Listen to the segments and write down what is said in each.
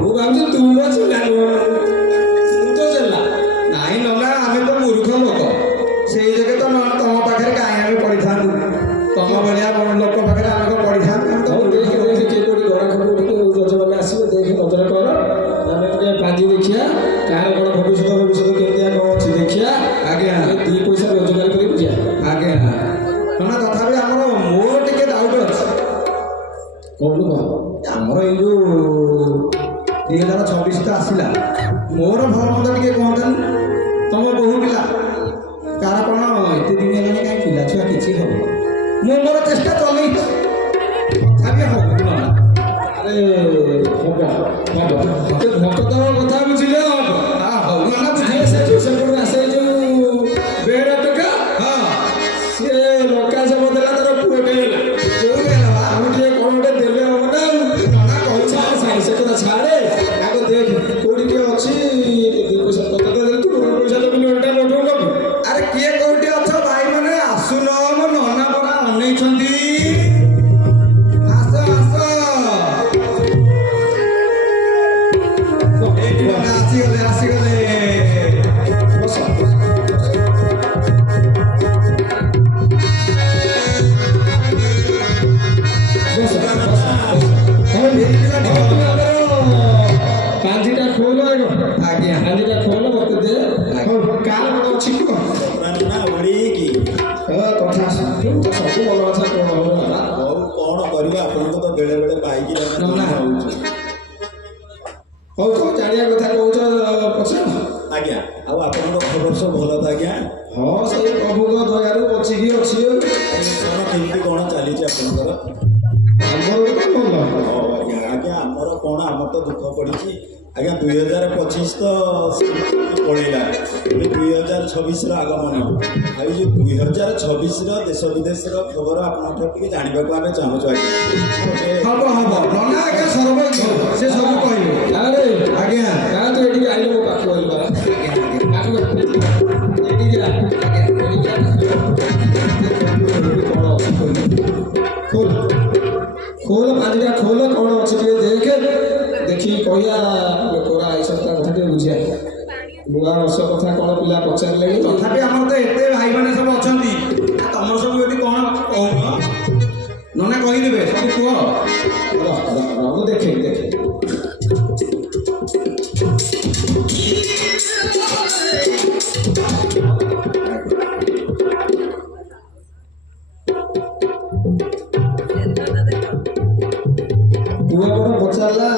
ମୁଁ ଭାବୁଛି ତୁ ଚିଲା ମୁଁ ତ ଚିଲା ନାଇଁ ନନା ଆମେ ତ ମୂର୍ଖ ଲୋକ ସେଇ ଜାଗେ ତ ତମ ପାଖରେ କାହିଁ ଆମେ ପଢିଥାନ୍ତୁ ତମ ଭଳିଆ ଲୋକ ପାଖରେ ଆମେ ପଢିଥାନ୍ତୁ କିଏ କୋଉଠି ଘର ରଜବାଲେ ଆସିବେ ଦେଖେ ନଜର କର ଆମେ ଟିକେ ପାଞ୍ଜି ଦେଖିବା କାହାର କ'ଣ ଭବିଷ୍ୟତ କେମିତିଆ କ'ଣ ଅଛି ଦେଖିବା ଆଜ୍ଞା ଦୁଇ ପଇସା ରୋଜଗାର କରି ବୁଝିବା ଆଜ୍ଞା ନନା ତଥାପି ଆମର ମୋର ଟିକେ ଡାଉଟ୍ ଅଛି କହୁନୁ ଆମର ଏଇ ଯୋଉ 2026 ତ ଆସିଲା ମୋର ଭଲ ମନ୍ଦ ଟିକେ କହନ୍ତାନି ତମ ବହୁ ପିଲା କାହାର କ'ଣ ଏତେ ଦିନ ହେଲାଣି କାହିଁ ପିଲା ଛୁଆ କିଛି ହବ ମୁଁ ମୋର ଚେଷ୍ଟା ଚଲେଇଛି ତଥାପି ହବ ଆରେ ହବ ଭକ୍ତ କଥା ବୁଝିଲେ ହବ ହଉ ନନା ବୁଝିଲେ ସେ ସେପଟୁ ଆସେ ଯୋଉ ବେଡ଼ ଟୋକା ହଁ ସିଏ ଲଙ୍କା ସେ ବଦଲା ତାର ପୁଅଟେ ହେଲା କୋଉଠି ହେଲା ଆମେ ଟିକେ କ'ଣ ଗୋଟେ ଦେଲେ ହବ ନା ନନା କହୁଛି ସେ କଥା ଛାଡ଼େ ଆଗ ଦେଖ କୋଉଠି କିଏ ଅଛି ଦୁଇ ପଇସା କଥା ତ ଦେଉଛି ପଇସା ଦେବି ଏଇଟା ଲଟଉ ଲଟୁ ଆରେ କିଏ କୋଉଠି ଅଛ ଭାଇ ମାନେ ଆସୁନ ମୋ ନନା ପରା ଅନେଇଛନ୍ତି ଆସ ଆସ ଆସିଗଲେ ଆସିଗଲେ ବସ କାଞ୍ଜିଟା ଖୋଲ ଆଜ୍ଞା କାଞ୍ଜିଟା ଖୋଲ ମତେ ଦେ କାହାର କ'ଣ ଅଛି କି କଥା ସବୁ ଭଲ କଥା କ'ଣ ହବ ହଉ କ'ଣ କରିବା ଆପଣଙ୍କୁ ତ ବେଳେ ବେଳେ ବାଇକ୍ ହେଉଛି ହଉ ତମ ଜାଣିବା କଥା କହୁଛ ପଚାର ଆଜ୍ଞା ଆଉ ଆପଣଙ୍କ ଖବର ସବୁ ଭଲ ତ ଆଜ୍ଞା ହଁ ସେଇ ପ୍ରଭୁଙ୍କ ଦୟାରୁ ବଞ୍ଚିକି ଅଛି କ'ଣ କେମିତି କ'ଣ ଚାଲିଛି ଆପଣଙ୍କର ଆମର ଭଲ ଆଜ୍ଞା ଆଜ୍ଞା ଆମର କ'ଣ ଆମର ତ ଦୁଃଖ ପଡ଼ିଛି ଆଜ୍ଞା 2025 ତ ପଳେଇଲା ଏବେ 2026ର ଆଗମନ ଆଉ ଏ ଯେଉଁ 2026ର ଦେଶ ବିଦେଶର ଖବର ଆପଣଙ୍କଠାରୁ ଟିକେ ଜାଣିବାକୁ ଆମେ ଚାହୁଁଛୁ ଆଜ୍ଞା ହବ ହବ ନନା ଆଜ୍ଞା ସରପଞ୍ଚ ସେ ସବୁ କହିବେ ଆରେ ଆଜ୍ଞା କାହା ତ ଏଠିକି ଆଇଲେ ମୋ ପାଖକୁ ଆଇଲ ଖୋଲ ଖୋଲ ପାଞ୍ଚଟା ଖୋଲ କ'ଣ ଅଛି ଟିକେ ଦେଖେ ଦେଖିକି କହିବା ଲୋକରା ଆଇସନ୍ ତା କଥା ଟିକେ ବୁଝିବା ନୂଆ ବର୍ଷ କଥା କ'ଣ ପିଲା ପଚାରିଲେଣି ତଥାପି ଆମର ତ ଏତେ ଭାଇମାନେ ସବୁ ଅଛନ୍ତି ତମର ସବୁ ଏଠି କ'ଣ କହୁନ ନନା କହିଦେବେ ସବୁ କୁହ ମୁଁ ଦେଖେ ଦେଖେ ପୁଅ କ'ଣ ପଚାରିଲା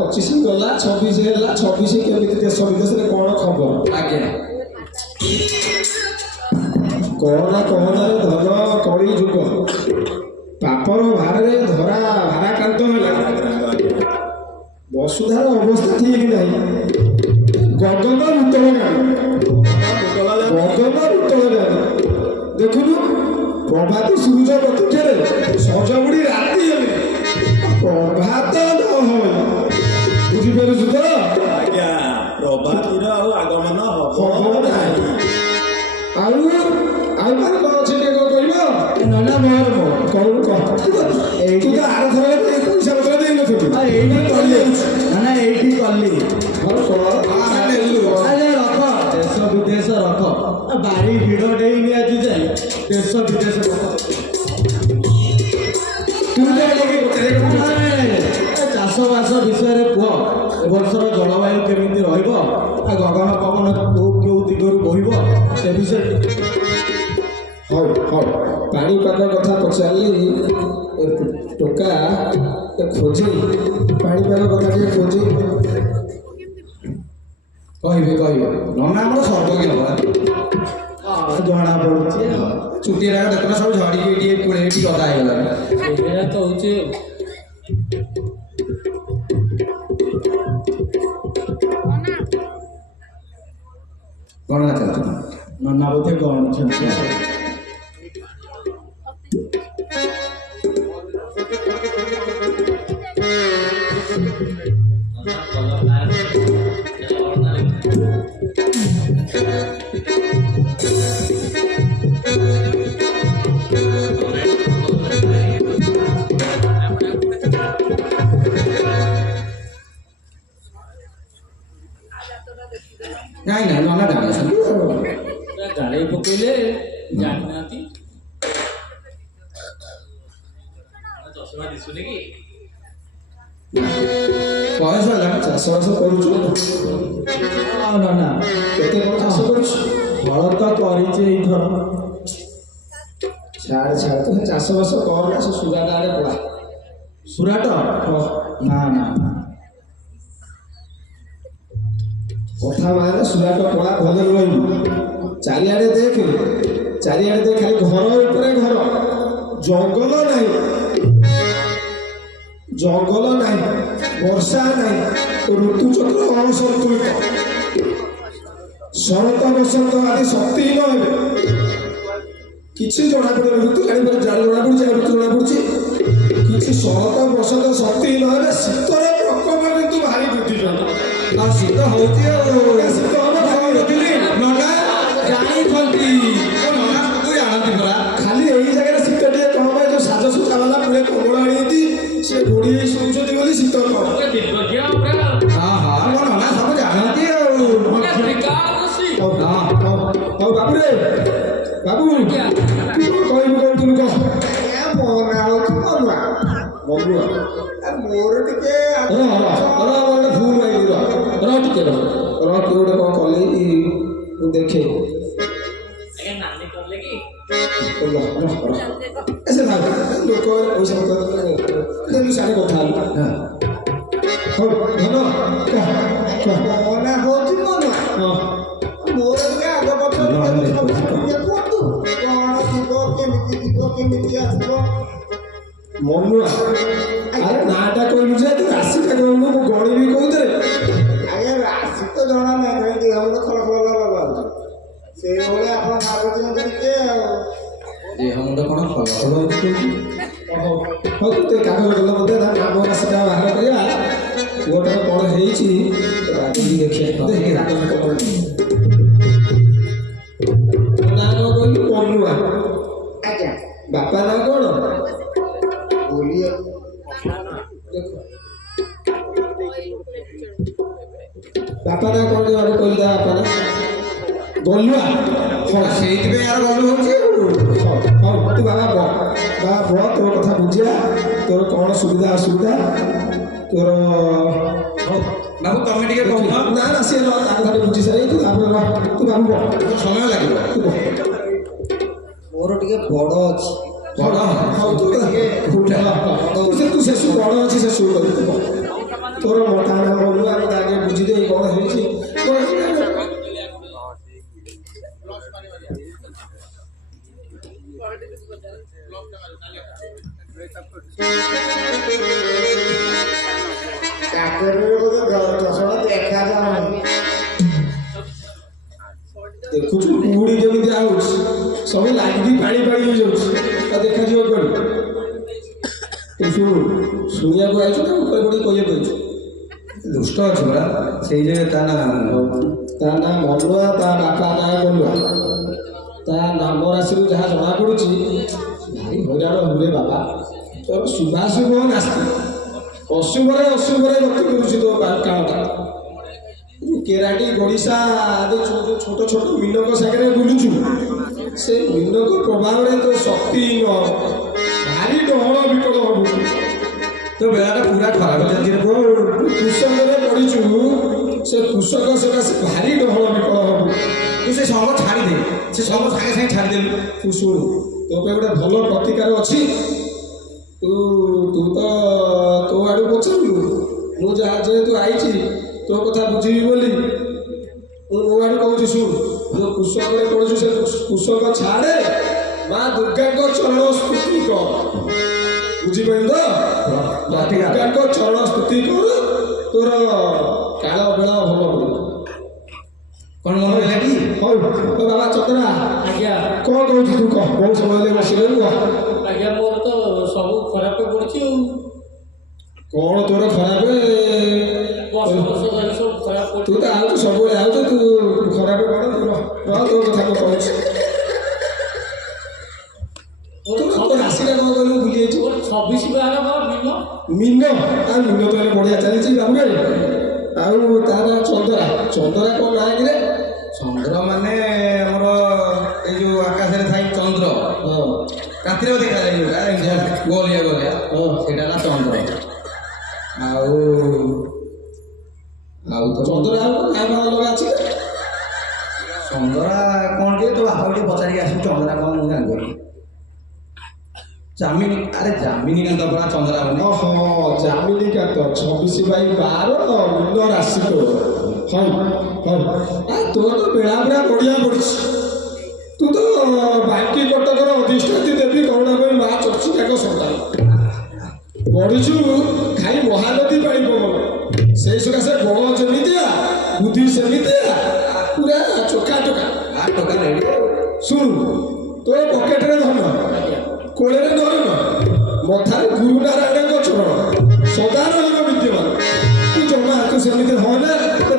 25 ଗଲା 26 ହେଲା 26 କେମିତି ଦେଶ ବିଦେଶରେ କ'ଣ ଖବର ଆଜ୍ଞା କହନାରେ ଧନ କଳି ଯୁଗ ପାପର ଭାରରେ ଭାରାକ୍ରାନ୍ତ ହେଲା ବସୁଧାର ଅବସ୍ଥା ଠିକ ନାହିଁ ଗଗନ ଉତ୍ତର ଗାନ ଦେଖୁନୁ ପ୍ରଭାତ ସୂର୍ଯ୍ୟ ପ୍ରତୀକ୍ଷାରେ ସଜବୁଡ଼ି ରାତି ହେଲେ ପ୍ରଭାତ ନ ହୁଏ ବୁଝିପାରୁଛୁ ତ ଆଜ୍ଞା ପ୍ରଭାତୀର ଆଉ ଆଗମନ ହବ ନାହିଁ ଆଉ ମାନେ କ'ଣ ଅଛି ଟିକେ କ'ଣ କହିବ ନନା ମୋର କହୁନୁ କହ ଏଇଠି ତ ଆରଥର ପଇସା ପତ୍ର ଦେଇନଥିଲୁ ଏଇଠି କଲି ନା ଏଇଠି କଲି ରଖ ଦେଶ ବିଦେଶ ରଖ ବାରି ଭିଡ଼ ଡେଇନି ଆଜି ଯାଏ ଦେଶ ବିଦେଶ ରଖ ଚାଷବାସ ବିଷୟରେ କୁହ ଏ ବର୍ଷର ଜଳବାୟୁ କେମିତି ରହିବ ଗଗନ ପବନ କେଉଁ ଦିଗରୁ ବହିବ ସେ ବିଷୟରେ ହଉ ପାଣିପାଗ କଥା ପଚାରିଲି ଟୋକା ଖୋଜି ପାଣିପାଗ କଥା ଟିକେ ଖୋଜି କହିବେ ନନା ଆମର ସର୍ବଜ୍ଞ ଜଣା ପଡୁଛି ଚୁଟିରା ଦେଖୁନ ସବୁ ଝଡ଼ିକି ଏଠି ଗଦା ହେଇଗଲାଣି ଏଇଟା ତ ହଉଛି ଗଣନା ଚାଲିଛି ନନା ବୋଧେ ଗଣୁଛନ୍ତି ନାଇଁ ନାଇଁ ନନା ଜାଣିଛନ୍ତି ଗାଳେଇ ପକେଇଲେ ଜାଣିନାହାନ୍ତି। ଚଷମା ଦିଶୁନି କି? ବୟସ ହେଲାଣି ଚାଷବାସ କରୁଛୁ? ହଁ ନନା କେତେ କ'ଣ ଚାଷ କରୁଛୁ? ହଳ ତ କରିଛି ଏଇଥର। ଛାଡ଼ ଛାଡ଼ ତୁ ସେ ଚାଷବାସ କର ନା, ସେ ସୁରାଟ ଆଡ଼େ ପଳା। ସୁରାଟ ନା ନା କଥା ମାନେ ସୁରାଟ ପଳା, ଭଲ ରହିବୁ। ଚାରିଆଡ଼େ ଦେଖେ, ଚାରିଆଡ଼େ ଦେଖେ, ଖାଲି ଘର ଉପରେ ଘର, ଜଙ୍ଗଲ ନାହିଁ, ଜଙ୍ଗଲ ନାହିଁ, ବର୍ଷା ନାହିଁ, ଋତୁଚକ୍ର ଅସନ୍ତୁଳିତ, ଶରତ ବସନ୍ତ ଆଦି ଶକ୍ତିହୀନ ହେବେ। କିଛି ଜଣାପଡ଼ୁନି, ଋତୁ ଜାଣିପାରେ ଜଣାପଡ଼ୁଛି, ଋତୁ ଜଣାପଡ଼ୁଛି କିଛି ଶରତ ବସନ୍ତ ଶକ୍ତିହୀନ ହେବେ। ଶୀତର ପ୍ରକୋପ କିନ୍ତୁ ଭାରି ବୃଦ୍ଧି ପାଇବ। ଆଉ ଶୀତ ହଉଛି ଆଉ ଶୀତ ହବ ଭାବୁନଥିଲି। ନନା ଜାଣିଛନ୍ତି ନନା ସବୁ ଜାଣନ୍ତି ପରା। ଖାଲି ଏଇ ଜାଗାରେ ଶୀତ ଟିକେ କମ ପାଇଁ ଯୋଉ ସାଜସଜ୍ଜା ବାଲା ପୁଳେ କବଳ ଆଣିଛନ୍ତି, ସେ ବୁଢୀ ଶୋଉଛନ୍ତି ବୋଲି ଶୀତ କମ। ହଁ ହଁ ମୋ ନନା ସବୁ ଜାଣନ୍ତି ଆଉ ହଉ ହଉ ବାବୁରେ, ବାବୁ କହିବୁ କହୁଥିଲୁ କହ। ମୋର ଟିକେ ଫୁଲ ଭାଇ ରହ ଟିକେ ରହ କିଏ ଗୋଟେ କ'ଣ କଲେ ମୁଁ ଦେଖେ। ନାନୀ କଲେ କି? ଲୋକ ପଇସା ସାଙ୍ଗେ କଥା ହେଲୁ। ହଉ ଧନ ମନା ହଉଛି ମନ। ମୋର ଟିକେ ଆଗ ପଛ କୁହନ୍ତୁ କ'ଣ ଯିବ, କେମିତି ଆସିବ। ମନୁଆ ଆରେ ନାଁଟା କହିଲୁ ଯେ ତୁ ରାଶିଟା କହିଲୁ, ମୁଁ ଗଣିବି କହୁଥିଲେ। ଆଜ୍ଞା ରାଶି ତ ଜଣା ନାହିଁ, କାହିଁ ଦେହ ମୁଣ୍ଡ ଖଳ ବାହାରୁଛି ସେଇଭଳି ଆପଣ ଭାବୁଛନ୍ତି ଟିକେ ଆଉ। ଦେହ ମୁଣ୍ଡ କ'ଣ ଫଳ ଫଳ ହଉଛି ହଉ ତୁ କାଗଜ କଲ ବୋଧେ ତା ନାମ ରାଶିଟା ବାହାର କରିବା। ପୁଅଟାର କ'ଣ ହେଇଛି ରାଗିକି ଦେଖିବା ଦେଖି କାଗଜ କଲ। ନାଁ କ'ଣ କହିଲୁ? ମନୁଆ। ଆଜ୍ଞା। ବାପା ନାଁ କ'ଣ? ବାପା ନା କ'ଣ ଦେବାକୁ କହିଲି? ତା ବାପା ନା ଗଲୁଆ। ସେଇଥିପାଇଁ ଆର ଗଲୁ ହଉଛି ଆଉ। ହଉ ତୁ ବାବା ତୋ କଥା ବୁଝିବା, ତୋର କ'ଣ ସୁବିଧା ଅସୁବିଧା ତୋର। ହଉ ବାବୁ ତମେ ଟିକେ କହୁନ। ନା ନା ସିଏ ତାଙ୍କ ଠାରେ ବୁଝି ସାରି ତୁ ତାପରେ ତୁ ବାବୁ ସମୟ ଲାଗିବ। ମୋର ଟିକେ ବଡ଼ ଅଛି। ବଡ଼ ହଉ ତୁ ଶେଷୁ ବଡ଼ ଅଛି, ଶେଷୁ ତୋର ମତା ନା ବଲୁ ଆମେ ଆଗେ ବୁଝିଦେଇ କ'ଣ ହେଇଛି। ଦେଖୁଛୁ କୁହୁଡ଼ି କେମିତି ଆଉଛି, ସବୁ ଲାଗିକି ପାଣି ହେଇଯାଉଛି, ଆଉ ଦେଖାଯିବ କୁଆଡ଼େ। ଶୁଣୁ ଶୁଣିବାକୁ ଆଇଛୁ ନା ଉପରେ ପଡ଼ି କହିବାକୁ ଆଇଛୁ? ଦୁଷ୍ଟ ଅଛି ପରା, ସେଇ ଜାଗାରେ ତା ନାଁ ମନୁଆ, ତା ବାପା ନାଁ ଗଲୁଆ। ତା ନାମ ରାଶିରୁ ଯାହା ଜଣାପଡ଼ୁଛି ଭାରି ହଇରାଣ ହୁଏ ବାବା। ତୋର ଶୁଭାଶୁଭ ନାସ୍ତି, ଅଶୁଭରେ ଗତି କରୁଛି ତୋ କାଳଟା। କେରାଟି ଗଡ଼ିଶା ଆଦି ଛୋଟ ଛୋଟ ମିନକ ସାଙ୍ଗରେ ବୁଲୁଛୁ, ସେ ମିନକ ପ୍ରଭାବରେ ତୋ ଶକ୍ତିହୀନ ଭାରି ଡହଳ ବିକଳ ହବୁ। ତୋ ବେଳାଟା ପୁରା ଖରାପ ଚାଲିଛି ପୁଅ। କୃଷକରେ ପଡ଼ିଛୁ, ସେ କୃଷକ ସକାଶେ ଭାରି ଡହଳ ବିକଳ ହବୁ। ତୁ ସେ ସଙ୍ଗ ଛାଡ଼ିଦେ, ସେ ସଙ୍ଗ ସାଙ୍ଗେ ସାଙ୍ଗେ ଛାଡ଼ିଦେଲୁ। ତୁ ଶୁଣୁ, ତୋ ପାଇଁ ଗୋଟେ ଭଲ ପ୍ରତିକାର ଅଛି। ତୁ ତ ତୋ ଆଡ଼ୁ ପଚାରିଲୁ, ମୁଁ ଯାହା ଯେହେତୁ ଆଇଛି ତୋ କଥା ବୁଝିବି ବୋଲି ମୁଁ ମୋ ଆଡ଼ୁ କହୁଛି। ଶୁଣୁ, ଯୋଉ କୃଷକରେ ପଡ଼ିଛୁ ସେ କୃଷକ ଛାଡ଼େ, ମା ଦୁର୍ଗାଙ୍କ ଚରଣ ସ୍ତୁତି କର। ବୁଝିପାରିଲୁ ତ? ଦୁର୍ଗାଙ୍କ ଚରଣ ସ୍ତୁତି କର, ତୋର କାଳ ବେଳ ଭଲ ପଡ଼ିବ। କ'ଣ ମନ ହେଲା କି? ହଉ ବାବା ଚତରା, ଆଜ୍ଞା କ'ଣ କହୁଛୁ ତୁ କହ। ବହୁତ ସମୟ ହେଲେ ବସିଲେଣି କହ। ଆଜ୍ଞା ମୋର ତ ସବୁ ଖରାପ ପଡୁଛି ଆଉ। କ'ଣ ତୋର ଖରାପ? ବର୍ଷ ଧରି ସବୁ ଖରାପ ତୁ ପଡୁଛି। ତ ଆଉଛୁ, ସବୁବେଳେ ଆଉଛୁ, ତୁ ଖରାପ କ'ଣ? ତୋ କଥା ମୁଁ କହୁଛି। ତୋ ରାଶିଟା କ'ଣ କହିଲୁ ଭୁଲି ଯାଇଛି? 26 ବାର ମିନ ମିନ ଆଉ ମିନ ତ ବଢ଼ିଆ ଚାଲିଛି ବାବୁରେ। ଆଉ ତାର ଚନ୍ଦରା ଚନ୍ଦରା କ'ଣ ନାଁ କିରେ? ଚନ୍ଦ୍ର ମାନେ ଆମର ଏଇ ଯୋଉ ଆକାଶରେ ଥାଏ ଚନ୍ଦ୍ର ହଁ ରାତିରେ ଦେଖାଯାଏ ଯୋଉଟା ଏମିତିଆ ଗୋଲିଆ ଗୋଲିଆ ହଁ। ସେଇଟା ହେଲା ଚନ୍ଦ୍ର। ଆଉ ଆଉ ତ ଚନ୍ଦରା ଆଉ ନାଁ କ'ଣ ଅଲଗା ଅଛି? ଚନ୍ଦରା କ'ଣ ଟିକେ ତୋ ବାପାକୁ ଟିକେ ପଚାରିକି ଆସିବୁ ଚନ୍ଦରା କ'ଣ ମୁଁ ଜାଣିପାରୁନି। ଜାମିନି ଆରେ ଜାମିନି କାନ୍ତ ପରା ଚନ୍ଦ୍ରା ମାନେ ଓହୋ ଜାମିନି କାନ୍ତ 26/12 ମୀନ ରାଶି ତୋର। ହଉ ହଉ ତୋର ତ ବେଳା ବେଳା ବଢ଼ିଆ ପଡ଼ିଛି। ତୁ ତ ବାଙ୍କି କଟକର ଅଧିଷ୍ଠାତ୍ରୀ ଦେବୀ କରୁଣାମୟୀ ମା ଚର୍ଚ୍ଚିକାଙ୍କ ସନ୍ତାନ। ବଢ଼ିଛୁ ଖାଇ ମହାନଦୀ ପାଣି ପବନ। ସେଇ ସକାଶେ ବଳ ଯେମିତିଆ ବୁଦ୍ଧି ସେମିତିଆ ପୁରା ଚୋକା ଟୋକା। ଟୋକା ରେଡ଼ି ଶୁଣୁ ତୋ ପକେଟରେ ଧନ କୋଳରେ ଧରନ ମଥାରେ ଗୁରୁ ନାରାୟଣଙ୍କ ଚରଣ ସଦା ରହିବ ବିଦ୍ୟମାନ। ତୁ ଜମା ତୁ ସେମିତି ହଁ ନା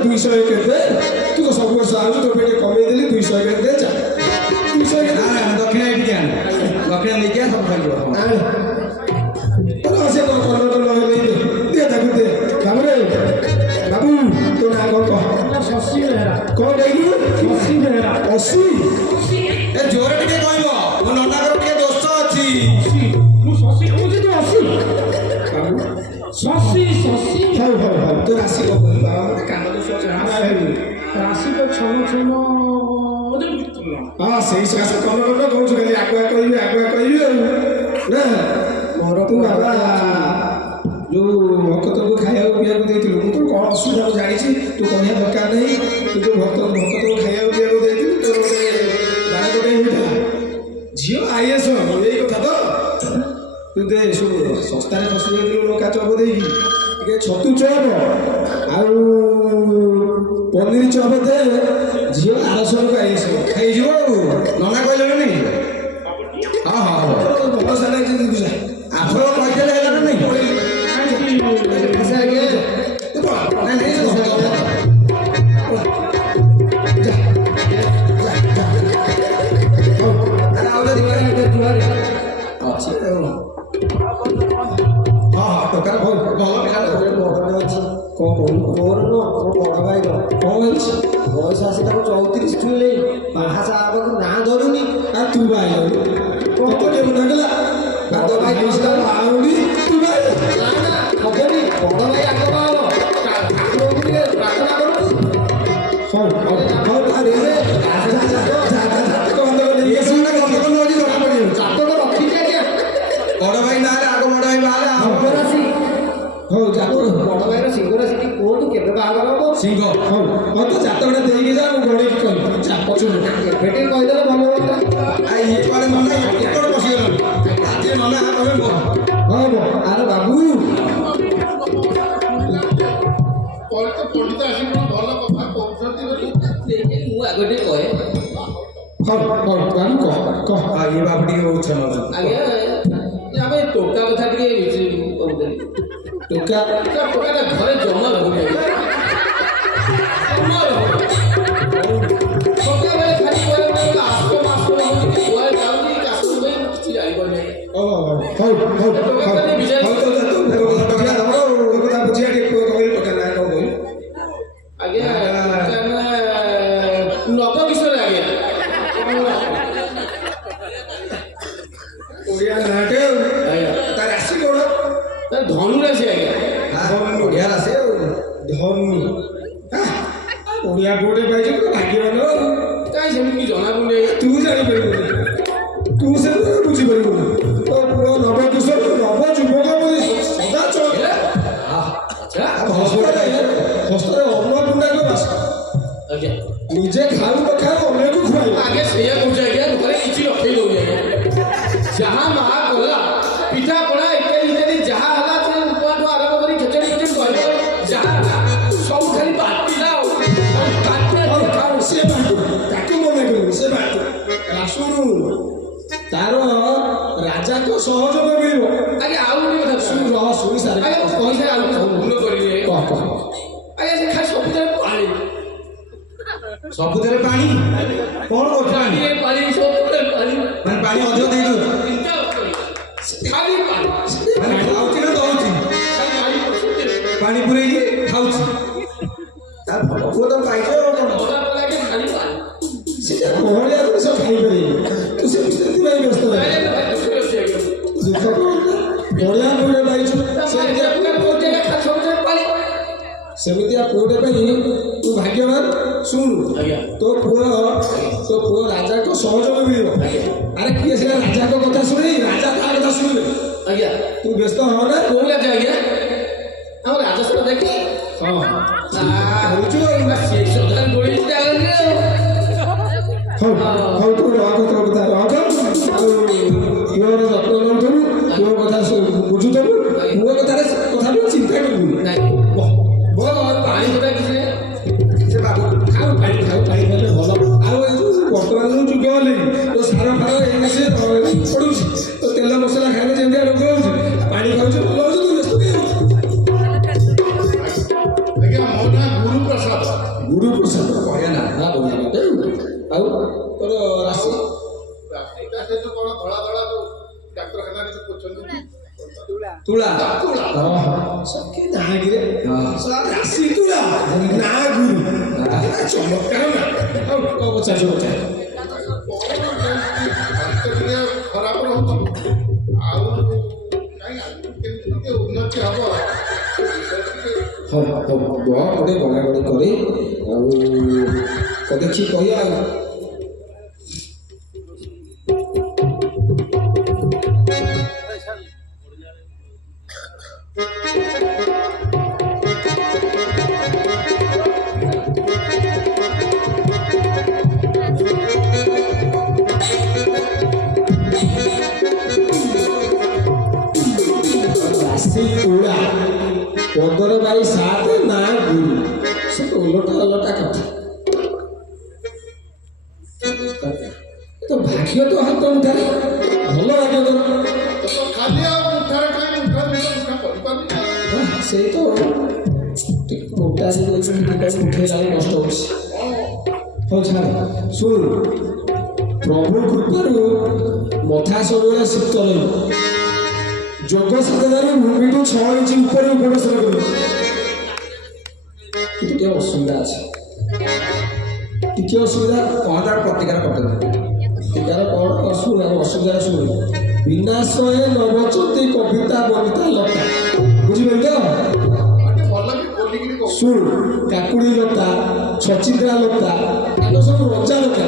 201 ଦେ। ତୁ ତ ସବୁ ବର୍ଷ ଆଣୁଛୁ ତୋ ପାଇଁ ଟିକେ କମେଇ ଦେଲି 201 ଦେ ଯା 201 ଦକ୍ଷିଣ ଏଠିକି ଆଣ ଦକ୍ଷିଣ ନେଇକି ଆ ସବୁ ଖାଇବ ଆଣେ ସେ କ'ଣ କର୍ଣ୍ଣଟ ନହେଲେ ଦେ ତାକୁ ଦେ ବାବୁରେ ବାବୁ ତୋ ନାଁ କ'ଣ କହ? ଶଶି ବେହେରା। କ'ଣ କହିଲୁ? ଶଶି ବେହେରା। ଅଶୀ ଏ ଜୋରେ ଟିକେ କହିବ ମୋ ନନାଙ୍କର ଟିକେ ଦୋଷ ଅଛି। ମୁଁ ଶଶି କହୁଛି ତୁ ଅଶୀ। ବାବୁ ଶଶି ଶଶି ହଉ ହଉ ହଉ ତୋ ରାଶି କ'ଣ କହିଲୁ? ବାବା ମୋତେ କାନ ଦୋଷ ଅଛି ନା ହେବି ରାଶି ତ ଛମ ଛମ ହଁ ସେଇ ସକାଶେ କଣ କହୁଛୁ ଖାଲି ଆଗୁଆ କହିବି ଆଉ ନା ମୋର ତୁ ବାବା ଯୋଉ ଭକ୍ତକୁ ଖାଇବାକୁ ପିଇବାକୁ ଦେଇଥିଲୁ ମୁଁ ତ କ'ଣ ଅସୁବିଧା ମୁଁ ଜାଣିଛି ତୁ କହିବା ଦରକାର ନାହିଁ। ତୁ ଯୋଉ ଭକ୍ତକୁ ଖାଇବାକୁ ପିଇବାକୁ ଦେଇଥିଲୁ ତୋ ଗୋଟେ ବାରେ ଗୋଟେ ହେଇଥିଲା ଝିଅ IAS ଏଇ କଥା ତ ତୁ ଦେ ଶୁଣୁ ଶସ୍ତାରେ ଫସି ଯାଇଥିଲୁ ଲଙ୍କା ଚପ ଦେଇକି ଟିକେ ଛତୁ ଚପ ଆଉ ପନିର ଚପ ଦେ ଝିଅ 1200 IAS ହେଇଯିବ ଆଉ ନନା କହିଲେଣି ହଁ ହଁ ଭଲ ସାରା ବୁଝା ଆପଣ କହିଦେଲେ ହେଲା ନା ନାଇଁ ଅଛି ଆଉ ହଁ ଟୋକା ଭଲ ପିଲା ଅଛି କ'ଣ କହୁନୁ? ମୋର ନୁହଁ ମୋ ବଡ଼ ଭାଇର କ'ଣ ହେଇଛି? ବୟସ ଆସି ତାକୁ 34 ଛୁଇଁଲେଇ ବାହା ସାହେବକୁ ନାଁ ଧରୁନି ଆଉ ତୁ ବାହା ହେଇଯାଉ କ'ଣ କେବେ ମନା କଲା? ବଡ଼ ଭାଇ ଆଉନି ତୁ ବାହା ନା ନା ହବନି ବଡ଼ ଭାଇ ଆଗ ବାହା ହବ ଠାକୁରଙ୍କୁ ଟିକେ ପ୍ରାର୍ଥନା କରୁଛୁ। ହଉ ହଉ ହଉ ଆରେ ଜାତକ ରଖିଛି ଆଜ୍ଞା ବଡ଼ ଭାଇ ନାଁରେ ଆଗ ବଡ଼ ଭାଇ ବାହାରେ ରାଶି ହଉ ଜାତକ ବଡ଼ ଭାଇର ସିଂହ ରାଶି ଟିକେ କୁହନ୍ତୁ କେବେ ବାହାଘର ହବ? ସିଂହ ହଉ ହଉ ତ ଜାତକଟା ଦେଇକି ଯା ମୁଁ ଗଣିକି କହିବି ଯା ପଛରୁ ଏବେ ଟିକେ କହିଦେଲେ ଭଲ ହୁଅନ୍ତା। ଇଏ କୁଆଡ଼େ ନନା କେତେବେଳେ ବସିଗଲଣି ଆଜି ନନା ତମେ ହବ ଆରେ ବାବୁ ମୁଁ ଆଗ ଟିକେ କହେ ହଉ ହଉ ବାବୁ କହ ଇଏ ବାବୁ ଟିକେ ଉଚ୍ଛ ନେଉଛନ୍ତି ଆଜ୍ଞା ଆମେ ଟୋକା କଥା ଟିକେ କହୁଥିଲି ଟୋକା ଟୋକାଟା ଘରେ ଜମା ରହୁନି ଜମା ରହୁନି ସକାଳେ ଖାଲି କୁଆଡ଼େ ଆସ ମାସ ରହୁଛି କୁଆଡ଼େ ଯାଉଛି କାଶ ପାଇଁ କିଛି ଜାଣିପାରୁନି ହଉ ହଉ ହଉ ହଉ ବୁଝିବା ଟିକେ କହିଲି ଟୋକା ନା କ'ଣ କହିଲି ଆଜ୍ଞା ନବ ବିଷୟରେ ଆଜ୍ଞା ଓଡ଼ିଆ ନାଁଟେ ଆଉ ତା ରାଶି କ'ଣ? ତାର ଧନୁ ରାଶି ଆଜ୍ଞା ବଢ଼ିଆ ରାଶି ଆଉ ଧନୁ ଓଡ଼ିଆ ବୋର୍ଡେ ପାଇଛୁ ତ ଭାଗ୍ୟବାନ ଆଉ କାହିଁ ସେମିତି କିଛି ଜଣାପଡ଼ୁନି ତୁ ଜାଣିପାରିବୁନି ତୁ ସେ ବୁଝିପାରିବୁନି ତୋ ପୁଅ ନବକିଶୋର ନବ ଯୁବକ ବୋଲି ସଦା ଚଳେ ଆଚ୍ଛା ହସ୍ତରେ ଅନ୍ନପୂର୍ଣ୍ଣାଙ୍କ ବାସ ଆଜ୍ଞା ନିଜେ ଖାଉ ନ ଖାଉ ଅନ୍ୟକୁ ଖୁଆଇବ ଆଜ୍ଞା ସେଇଆ କହୁଛି ଆଜ୍ଞା ଘରେ କିଛି ରଖେଇ ଦଉନି ଆଜ୍ଞା ଯାହା ମା କଲା ପିଠା ପଣା ଇତ୍ୟାଦି ଇତ୍ୟାଦି ଯାହା ହେଲା ସେ ଉପରଠୁ ଆରମ୍ଭ କରି ଖେଚେଡ଼ି କିଛି କହିବ ଯାହା ହେଲା ସବୁ ଖାଲି ବାଟିଲା ଆଉ ଖାଉ ସେ ବାଟୁ ତାକୁ ମନେ କରିବୁ ସେ ବାଟୁ ଶୁଣୁ ତାର ରାଜାଙ୍କ ସହଯୋଗ ମିଳିବ ଆଜ୍ଞା ଆଉ ଗୋଟେ କଥା ଶୁଣୁ ରହ ଶୁଣି ସାରେ ଆଜ୍ଞା ମୁଁ କହିସାରେ ଆଉ ଗୋଟେ ଭୁଲ କରିବି କହ କହ ଆଜ୍ଞା ସେ ଖାଲି ସବୁଥିରେ ପାଣି ସବୁଥିରେ ପାଣି କ'ଣ କରୁଛୁ ପାଣି ପାଣି ସବୁଥିରେ ପାଣି ମାନେ ପାଣି ଅଧିକ ଦେଇଦେଉଛୁ ଚିନ୍ତା ଖାଲି ପାଣି ମାନେ ଖାଉଛି ନା ଦଉଛି ଖାଲି ପାଣି ପାଣି ପୁରେଇକି ଖାଉଛି ଆଉ ଭଲ ପୁଅ ତ ପାଇଛ ଆଉ କ'ଣ ଭଡ଼ା କଲାକେ ଖାଲି ପାଣି ସେ ମହଳିଆ ଜିନିଷ ଖାଇପାରିବେ ତୁ ସେଥିପାଇଁ ବ୍ୟସ୍ତ ନାହିଁ ଦୁଃଖ ବଢ଼ିଆ ପୁଅଟେ ପାଇଛୁ ସେମିତିଆ ପୁଅଟେ ପାଇଁ ତୁ ଭାଗ୍ୟବାନ ଶୁଣୁ ଆଜ୍ଞା ତୋ ପୁଅ ରାଜାଙ୍କ ସହଯୋଗ ମିଳିବ ଆରେ କିଏ ସିନା ରାଜାଙ୍କ କଥା ଶୁଣି ରାଜା ତା କଥା ଶୁଣିବେ ଆଜ୍ଞା ତୁ ବ୍ୟସ୍ତ ହ ନା କୋଉ ରାଜା ଆଜ୍ଞା ଆମ ରାଜସ୍ଥାନ ଦେଖି ହଁ କରୁଛୁ ସେ ସଦାନ ଗୋଳି ହଉ ହଉ ତୁ ରଖ ତୋ କଥା ରଖ ଆଉ ପୁଅର ଯତ୍ନ ନେଉଥିବୁ ପୁଅ କଥା ବୁଝୁଥିବୁ ପୁଅ କଥାରେ କଥା ବି ଚିନ୍ତା କରିବୁ ନାଇଁ ପାଣି କଥା କିଛି ନାହିଁ ସେ ବାବୁ ଖାଉ ପାଣି ଖାଇଲେ ଭଲ ଆଉ ଏ ଯୋଉ ବର୍ତ୍ତମାନ ଯୋଉ ଯୁଗ ହେଲେ ତୋ ସାର ଫାର ଏଇନା ସେ ପଡୁଛି ତୋ ତେଲ ମସଲା ଖାଇଲେ ଯେମିତିଆ ରୋଗ ହଉଛି ପାଣି ଖାଉଛୁ ଭଲ ହଉଛି ତୁ ବ୍ୟସ୍ତ କାଇଁ ହଉଛୁ? ଆଜ୍ଞା ମୋ ନାଁ ଗୁରୁପ୍ରସାଦ ଗୁରୁପ୍ରସାଦ ବଢ଼ିଆ ନା ବଢ଼ିଆ ନା ଆଉ ତୋର ରାଶି ରାତିଟା ସେ ଯୋଉ କଣ ଧଳା ଧଳା ଯୋଉ ଡାକ୍ତରଖାନାରେ ଯୋଉ କରୁଛନ୍ତି ତୁଳା କି ନାଁ କିରେ ରାଶି ତୁଳା ନା ଗୁରୁ ଚମତ୍କାର ନା କଣ ପଚାରୁଛୁ ପଚାର ଖରାପ ରହୁଛି ଆଉ କେମିତି ଉନ୍ନତି ହବ ହଁ ଗୋଟେ ଗଣାଗଣି କରି ଆଉ ଦେଖି କହିବା ଆଉ ତୁଳା 15/7 ନା ଗୁରୁ ସେ ଓଲଟା କଥା ତ ଭାଗ୍ୟ ତ ହାତ ଉଠାରେ ଭଲ ଭାଗ୍ୟ ତୋର ଖାଲି ଆଉ ମୁଠାରେ ଖାଇ ମୁଠା କରିପାରୁନି ସେଇ ତ ମୋଟା ଉଠେଇଲା ନଷ୍ଟ ହଉଛି ହଉ ଛାଡ଼ ଶୁଣ ପ୍ରଭୁ କୃପାରୁ ମଥା ସବୁବେଳେ ଶୀତ ରହିବ ଯୋଗ ସାଧନାରେ ଭୂମିଠୁ 6 ଇଞ୍ଚ ଉପରେ ଉପବେଶନ କରିବ କିନ୍ତୁ ଟିକେ ଅସୁବିଧା ଅଛି ଟିକେ ଅସୁବିଧା କ'ଣ ତାର ପ୍ରତିକାର କରିଦେବେ ପ୍ରତିକାର କ'ଣ ଅସୁବିଧା ଶୁଣ ବିନାଶଏ ନବଚନ୍ତି କବିତା ବନିତା ଲତା ବୁଝିପାରିଲ ଭଲ କି ବୋଲିକିରି କହୁ ଶୁଣ କାକୁଡ଼ି ଲତା ଛଚିନ୍ଦ୍ରା ଲତା ତାଙ୍କ ସବୁ ରଜା ଲତା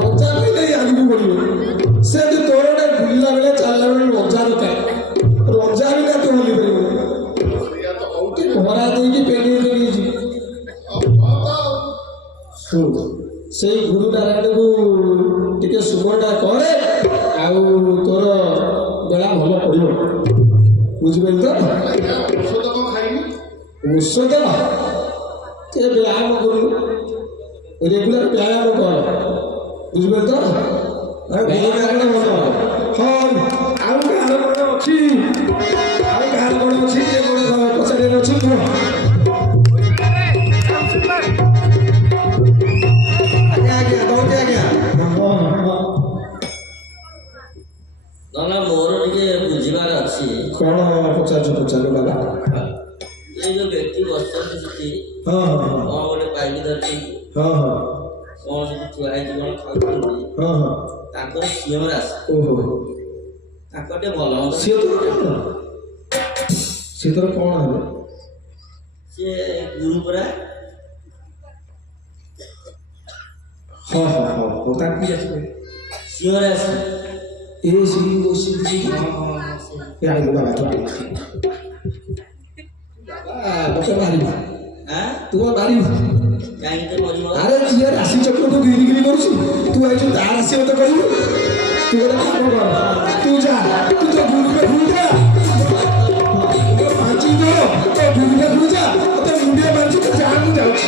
ରଜା କହିଲେ ଆଗକୁ ବଢ଼ିବ ସେ ଯଦି ତୋର ଗୋଟେ ବୁଲିଲା ବେଳେ ଚାଲିଲା ବେଳେ ରଜା ଲତା ରଜା ବି ନା ତୁ ହଲି ପାରିବ ଭରା ଦେଇକି ପେଣ୍ଡି ଦେଇକି ଶୁଣ ସେଇ ଗୁରୁ ନାରାୟଣକୁ ଟିକେ ସୁମଟା କରେ ଆଉ ତୋର ବେଳା ଭଲ ପଡ଼ିବ ବୁଝିପାରିଲ ତ ଔଷଧ କ'ଣ ଖାଇବି ଔଷଧ ଟିକେ ବ୍ୟାୟାମ କରୁ ରେଗୁଲାର ବ୍ୟାୟାମ କର ବୁଝିପାରିଲ ତ ବ୍ୟାୟାମ ଭଲ ହଁ ଆଉ କାହାର କ'ଣ ଅଛି ଆଉ କାହାର କ'ଣ ଅଛି କିଏ କ'ଣ ପଚାରିବାର ଅଛି କୁହ ଆଜ୍ଞା ଦଉଛି ଆଜ୍ଞା ନା ମୋର ଟିକେ ବୁଝିବାର ଅଛି କ'ଣ ପଚାରୁଛ ବାବା ଏ ଯୋଉ ବ୍ୟକ୍ତି ବସିଛନ୍ତି ସେଠି ହଁ ହଁ କ'ଣ ଗୋଟେ ପାଇକି ଧରିଛନ୍ତି ହଁ ହଁ କ'ଣ ସେଠି ଥୁଆ ହେଇଛି କ'ଣ ଖାଉଛନ୍ତି ହଁ ହଁ ତାଙ୍କର ସିଏମ ରାଶି ଓହୋ ତାଙ୍କର ଟିକେ ଭଲ ମନ୍ଦ ସିଏ ତୋର କ'ଣ ହେଲେ ସିଏ ଗୁରୁ ପରା ହଁ ତାକୁ ଆସିବେ ସିଂହ ରାଶି ଏ ସିଂ ବସି ଏ ଆଇଲୁ ବାବା ତୁ ଆଇଲୁ ମୋତେ ମାରିବୁ ତୁ ମାରିବୁ କାହିଁକି ତ ମରିବ ଆରେ ଯିଏ ରାଶି ଚକ୍ରକୁ ଗିରି କରୁଛି ତୁ ଆଇଛୁ ତା ରାଶି ମୋତେ କହିବୁ ତୁ ଗୋଟେ କାମ କର ତୁ ଯା ତୁ ତ ଗୁରୁରେ ଭୁଲ ପାଞ୍ଚି ତୋ ଗୁରୁରେ ଭୁଲ ଯା ତୋତେ ମୁଣ୍ଡିଆ ମାରୁଛୁ ତୁ ଯା ମୁଁ ଯାଉଛି